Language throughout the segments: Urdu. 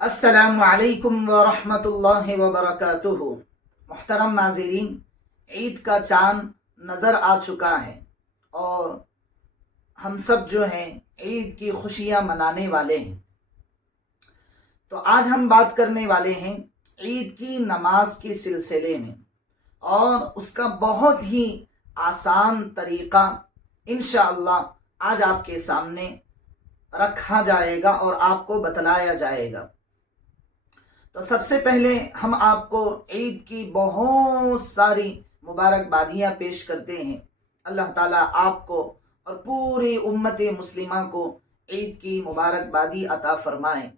السلام علیکم ورحمۃ اللہ وبرکاتہ۔ محترم ناظرین، عید کا چاند نظر آ چکا ہے اور ہم سب جو ہیں عید کی خوشیاں منانے والے ہیں۔ تو آج ہم بات کرنے والے ہیں عید کی نماز کے سلسلے میں، اور اس کا بہت ہی آسان طریقہ انشاءاللہ آج آپ کے سامنے رکھا جائے گا اور آپ کو بتلایا جائے گا۔ تو سب سے پہلے ہم آپ کو عید کی بہت ساری مبارکبادیاں پیش کرتے ہیں۔ اللہ تعالیٰ آپ کو اور پوری امت مسلمہ کو عید کی مبارکبادی عطا فرمائے۔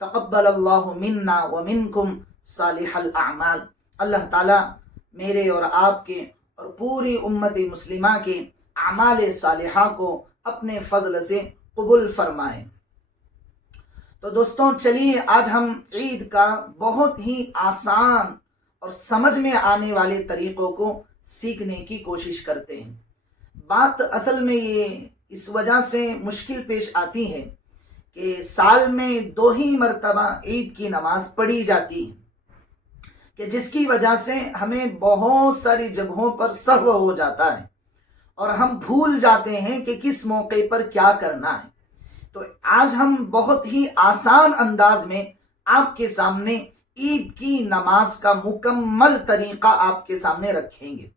تقبل اللہ منا ومنکم صالح الاعمال۔ اللہ تعالیٰ میرے اور آپ کے اور پوری امت مسلمہ کے اعمال صالحہ کو اپنے فضل سے قبول فرمائے۔ تو دوستوں، چلیے آج ہم عید کا بہت ہی آسان اور سمجھ میں آنے والے طریقوں کو سیکھنے کی کوشش کرتے ہیں۔ بات اصل میں یہ اس وجہ سے مشکل پیش آتی ہے کہ سال میں 2 ہی مرتبہ عید کی نماز پڑھی جاتی ہے، کہ جس کی وجہ سے ہمیں بہت ساری جگہوں پر سہو ہو جاتا ہے اور ہم بھول جاتے ہیں کہ کس موقع پر کیا کرنا ہے۔ تو آج ہم بہت ہی آسان انداز میں آپ کے سامنے عید کی نماز کا مکمل طریقہ آپ کے سامنے رکھیں گے۔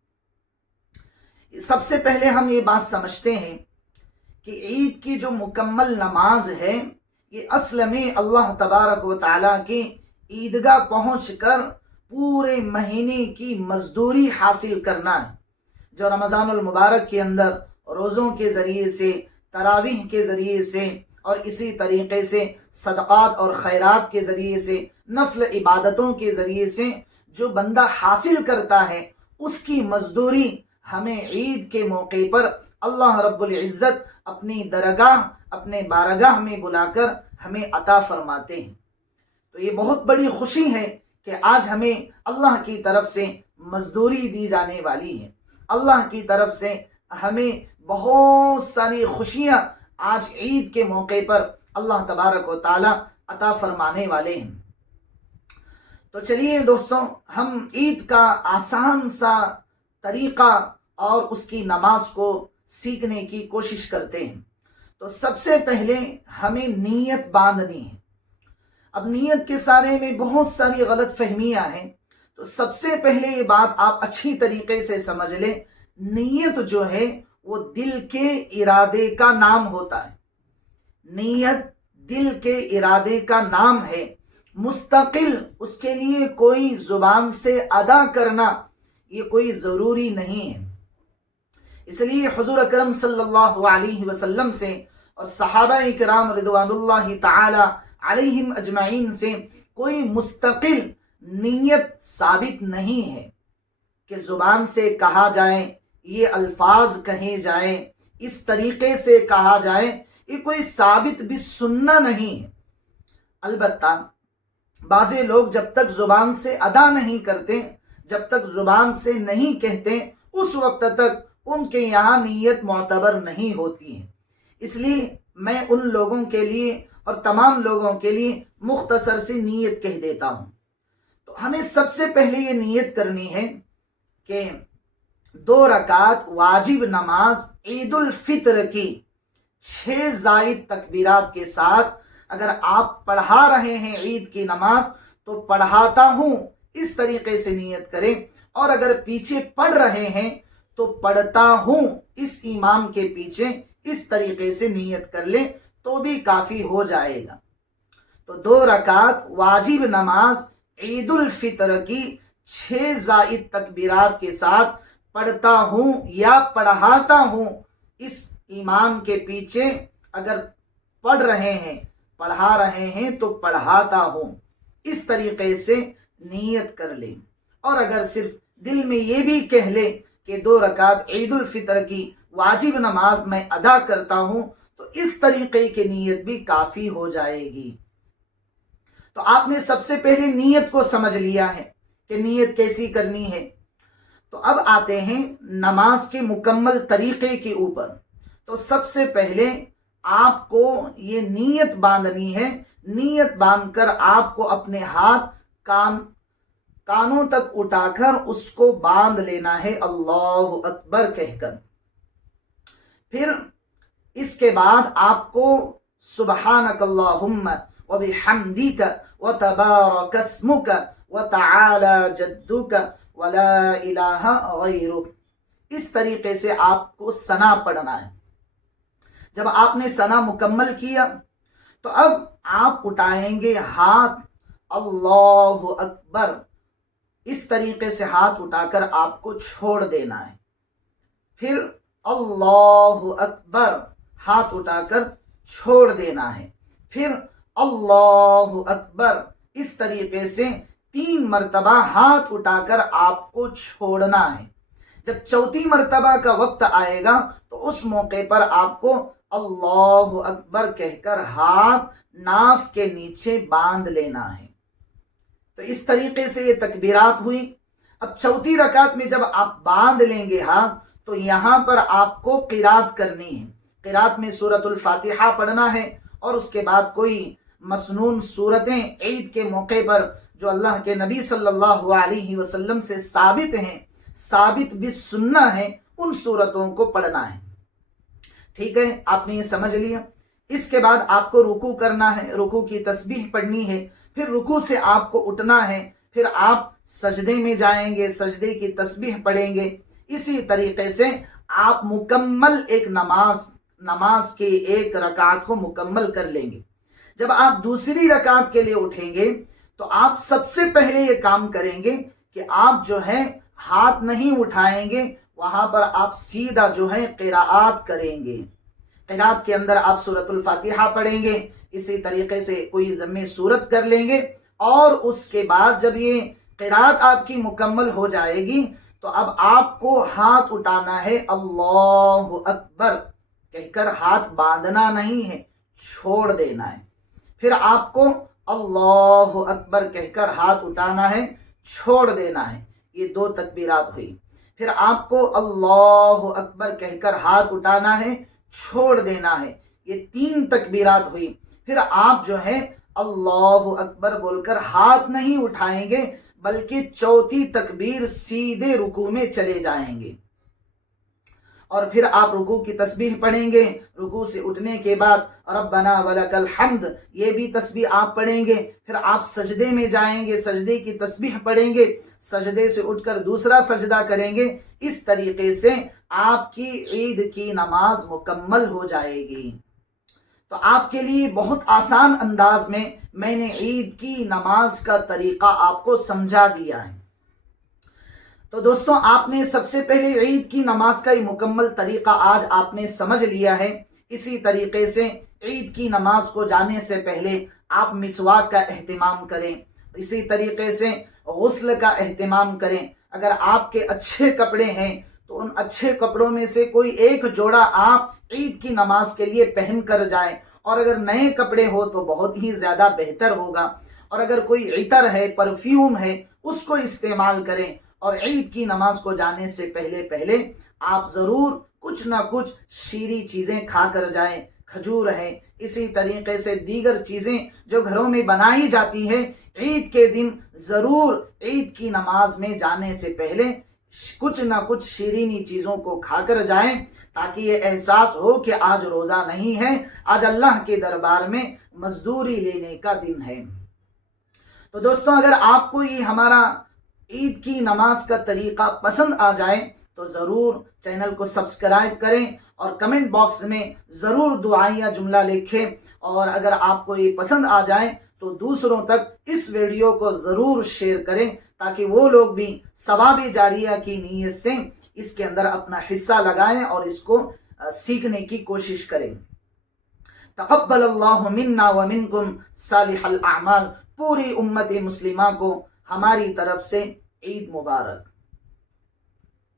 سب سے پہلے ہم یہ بات سمجھتے ہیں کہ عید کی جو مکمل نماز ہے، یہ اصل میں اللہ تبارک و تعالیٰ کی عیدگاہ پہنچ کر پورے مہینے کی مزدوری حاصل کرنا ہے، جو رمضان المبارک کے اندر روزوں کے ذریعے سے، تراویح کے ذریعے سے اور اسی طریقے سے صدقات اور خیرات کے ذریعے سے، نفل عبادتوں کے ذریعے سے جو بندہ حاصل کرتا ہے، اس کی مزدوری ہمیں عید کے موقع پر اللہ رب العزت اپنی درگاہ، اپنے بارگاہ میں بلا کر ہمیں عطا فرماتے ہیں۔ تو یہ بہت بڑی خوشی ہے کہ آج ہمیں اللہ کی طرف سے مزدوری دی جانے والی ہے۔ اللہ کی طرف سے ہمیں بہت ساری خوشیاں آج عید کے موقع پر اللہ تبارک و تعالی عطا فرمانے والے ہیں۔ تو چلیے دوستوں، ہم عید کا آسان سا طریقہ اور اس کی نماز کو سیکھنے کی کوشش کرتے ہیں۔ تو سب سے پہلے ہمیں نیت باندھنی ہے۔ اب نیت کے سارے میں بہت ساری غلط فہمیاں ہیں، تو سب سے پہلے یہ بات آپ اچھی طریقے سے سمجھ لیں، نیت جو ہے وہ دل کے ارادے کا نام ہوتا ہے۔ نیت دل کے ارادے کا نام ہے، مستقل اس کے لیے کوئی زبان سے ادا کرنا یہ کوئی ضروری نہیں ہے۔ اس لیے حضور اکرم صلی اللہ علیہ وسلم سے اور صحابہ کرام رضوان اللہ تعالی علیہم اجمعین سے کوئی مستقل نیت ثابت نہیں ہے کہ زبان سے کہا جائے، یہ الفاظ کہے جائیں، اس طریقے سے کہا جائے، یہ کوئی ثابت بھی سننا نہیں ہے۔ البتہ بعضے لوگ جب تک زبان سے ادا نہیں کرتے، جب تک زبان سے نہیں کہتے، اس وقت تک ان کے یہاں نیت معتبر نہیں ہوتی ہے۔ اس لیے میں ان لوگوں کے لیے اور تمام لوگوں کے لیے مختصر سی نیت کہہ دیتا ہوں۔ تو ہمیں سب سے پہلے یہ نیت کرنی ہے کہ 2 رکعت واجب نماز عید الفطر کی 6 زائد تکبیرات کے ساتھ اگر آپ پڑھا رہے ہیں عید کی نماز، تو پڑھاتا ہوں اس طریقے سے نیت کریں، اور اگر پیچھے پڑھ رہے ہیں تو پڑھتا ہوں اس امام کے پیچھے اس طریقے سے نیت کر لیں تو بھی کافی ہو جائے گا۔ تو 2 رکعت واجب نماز عید الفطر کی 6 زائد تکبیرات کے ساتھ پڑھتا ہوں یا پڑھاتا ہوں اس امام کے پیچھے، اگر پڑھ رہے ہیں، پڑھا رہے ہیں تو پڑھاتا ہوں، اس طریقے سے نیت کر لیں۔ اور اگر صرف دل میں یہ بھی کہہ لیں کہ 2 رکعت عید الفطر کی واجب نماز میں ادا کرتا ہوں، تو اس طریقے کی نیت بھی کافی ہو جائے گی۔ تو آپ نے سب سے پہلے نیت کو سمجھ لیا ہے کہ نیت کیسی کرنی ہے۔ تو اب آتے ہیں نماز کے مکمل طریقے کے اوپر۔ تو سب سے پہلے آپ کو یہ نیت باندھنی ہے نیت باندھ کر آپ کو اپنے ہاتھ کانوں تک اٹھا کر اس کو باندھ لینا ہے اللہ اکبر کہہ کر۔ پھر اس کے بعد آپ کو سبحانک اللہم وبحمدک وتبارک اسمک وتعالی جدک ولا الہ غیرک، اس طریقے سے آپ کو ثنا پڑھنا ہے۔ جب آپ نے ثنا مکمل کیا تو اب آپ اٹھائیں گے ہاتھ اللہ اکبر، اس طریقے سے ہاتھ اٹھا کر آپ کو چھوڑ دینا ہے۔ پھر اللہ اکبر، ہاتھ اٹھا کر چھوڑ دینا ہے۔ پھر اللہ اکبر، اس طریقے سے 3 مرتبہ ہاتھ اٹھا کر آپ کو چھوڑنا ہے۔ جب چوتھی مرتبہ کا وقت آئے گا تو اس موقع پر آپ کو اللہ اکبر کہہ کر ہاتھ ناف کے نیچے باندھ لینا ہے۔ تو اس طریقے سے یہ تکبیرات ہوئی۔ اب چوتھی رکعت میں جب آپ باندھ لیں گے ہاتھ تو یہاں پر آپ کو قرات کرنی ہے۔ قرات میں سورۃ الفاتحہ پڑھنا ہے، اور اس کے بعد کوئی مسنون صورتیں عید کے موقع پر جو اللہ کے نبی صلی اللہ علیہ وسلم سے ثابت ہیں، ثابت بالسنہ ہیں، ان صورتوں کو پڑھنا ہے۔ ٹھیک ہے، آپ نے یہ سمجھ لیا۔ اس کے بعد آپ کو رکوع کرنا ہے، رکوع کی تسبیح پڑھنی ہے، پھر رکوع سے آپ کو اٹھنا ہے، پھر آپ سجدے میں جائیں گے، سجدے کی تسبیح پڑھیں گے۔ اسی طریقے سے آپ مکمل ایک نماز کے ایک رکعت کو مکمل کر لیں گے۔ جب آپ دوسری رکعت کے لیے اٹھیں گے تو آپ سب سے پہلے یہ کام کریں گے کہ آپ جو ہے ہاتھ نہیں اٹھائیں گے، وہاں پر آپ سیدھا جو ہے قراءت کریں گے۔ قراءت کے اندر آپ سورۃ الفاتحہ پڑھیں گے، اسی طریقے سے کوئی ضم سورت کر لیں گے، اور اس کے بعد جب یہ قراءت آپ کی مکمل ہو جائے گی تو اب آپ کو ہاتھ اٹھانا ہے اللہ اکبر کہہ کر، ہاتھ باندھنا نہیں ہے، چھوڑ دینا ہے۔ پھر آپ کو اللہ اکبر کہہ کر ہاتھ اٹھانا ہے، چھوڑ دینا ہے۔ یہ 2 تکبیرات ہوئی۔ پھر آپ کو اللہ اکبر کہہ کر ہاتھ اٹھانا ہے، چھوڑ دینا ہے۔ یہ 3 تکبیرات ہوئی۔ پھر آپ جو ہے اللہ اکبر بول کر ہاتھ نہیں اٹھائیں گے، بلکہ چوتھی تکبیر سیدھے رکوع میں چلے جائیں گے، اور پھر آپ رکوع کی تسبیح پڑھیں گے۔ رکوع سے اٹھنے کے بعد ربنا ولک الحمد، یہ بھی تسبیح آپ پڑھیں گے۔ پھر آپ سجدے میں جائیں گے، سجدے کی تسبیح پڑھیں گے، سجدے سے اٹھ کر دوسرا سجدہ کریں گے۔ اس طریقے سے آپ کی عید کی نماز مکمل ہو جائے گی۔ تو آپ کے لیے بہت آسان انداز میں نے عید کی نماز کا طریقہ آپ کو سمجھا دیا ہے۔ تو دوستوں، آپ نے سب سے پہلے عید کی نماز کا یہ مکمل طریقہ آج آپ نے سمجھ لیا ہے۔ اسی طریقے سے عید کی نماز کو جانے سے پہلے آپ مسواک کا اہتمام کریں، اسی طریقے سے غسل کا اہتمام کریں۔ اگر آپ کے اچھے کپڑے ہیں تو ان اچھے کپڑوں میں سے کوئی ایک جوڑا آپ عید کی نماز کے لیے پہن کر جائیں، اور اگر نئے کپڑے ہو تو بہت ہی زیادہ بہتر ہوگا۔ اور اگر کوئی عطر ہے، پرفیوم ہے، اس کو استعمال کریں، اور عید کی نماز کو جانے سے پہلے آپ ضرور کچھ نہ کچھ شیریں چیزیں کھا کر جائیں۔ کھجور ہے، اسی طریقے سے دیگر چیزیں جو گھروں میں بنائی جاتی ہیں، عید کے دن ضرور عید کی نماز میں جانے سے پہلے کچھ نہ کچھ شیرینی چیزوں کو کھا کر جائیں، تاکہ یہ احساس ہو کہ آج روزہ نہیں ہے، آج اللہ کے دربار میں مزدوری لینے کا دن ہے۔ تو دوستوں، اگر آپ کو یہ ہمارا عید کی نماز کا طریقہ پسند آ جائے تو ضرور چینل کو سبسکرائب کریں، اور کمنٹ باکس میں ضرور دعائیہ جملہ لکھیں، اور اگر آپ کو یہ پسند آ جائے تو دوسروں تک اس ویڈیو کو ضرور شیئر کریں، تاکہ وہ لوگ بھی ثواب جاریہ کی نیت سے اس کے اندر اپنا حصہ لگائیں اور اس کو سیکھنے کی کوشش کریں۔ تقبل اللہ منا ومنکم صالح الاعمال۔ پوری امت مسلمہ کو ہماری طرف سے عید مبارک۔